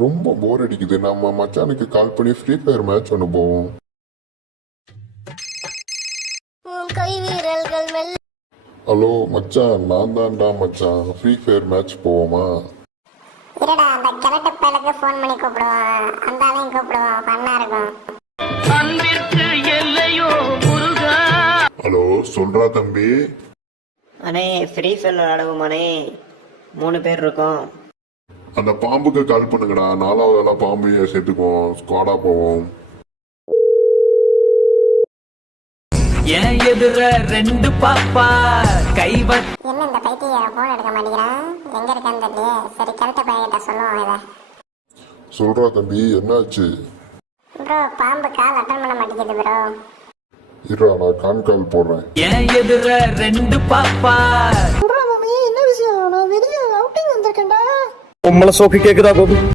ரொம்ப போர் அடிக்குது. நம்ம மச்சானுக்கு கால் பண்ணி ஃப்ரீ ஃபயர் மேட்ச் ஒன்று போவோம். ஹலோ மச்சான், நான் தான்டா மச்சான். ஃப்ரீ ஃபயர் மேட்ச் போவோமா? இருடா, அந்த கிழட்டு பயலுக்கு ஃபோன் பண்ணி கூப்பிடுவான், அந்த ஆளையும் கூப்பிடுவான், பண்ணா இருக்கும். ஹலோ, சொல்றா தம்பி. அண்ணே ஃப்ரீ ஃபயர் விளையாடுவோமாண்ணே? 3 பேர் இருக்கோம். அந்த பாம்புக்கு கால் பண்ணுங்கடா. 4வது ஆளா பாம்பையும் சேர்த்துக்குவோம், ஸ்குவாடா போவோம். ஏன் எதிர 2 பாப்பா கைவட் என்ன இந்த பைத்தியக்கார ஃபோன் எடுக்க மாட்டேங்கிறான்? எங்க இருக்கான்னு தெரியல. சரி, கிழட்டு பையன்கிட்ட சொல்லுவோம் இதை. சொல்றா தம்பி, என்னாச்சு? ப்ரோ, பாம்பு கால் அட்டன் பண்ண மாட்டேங்குது ப்ரோ. இருடா, நான் கால் போடுறேன். ஏன் எதிர 2 பாப்பா என்ன விஷயம்? நான் வெளியே அவுட்டிங் வந்திருக்கேன்டா. உம்மள சோஃபி கேக்குதா பாபு?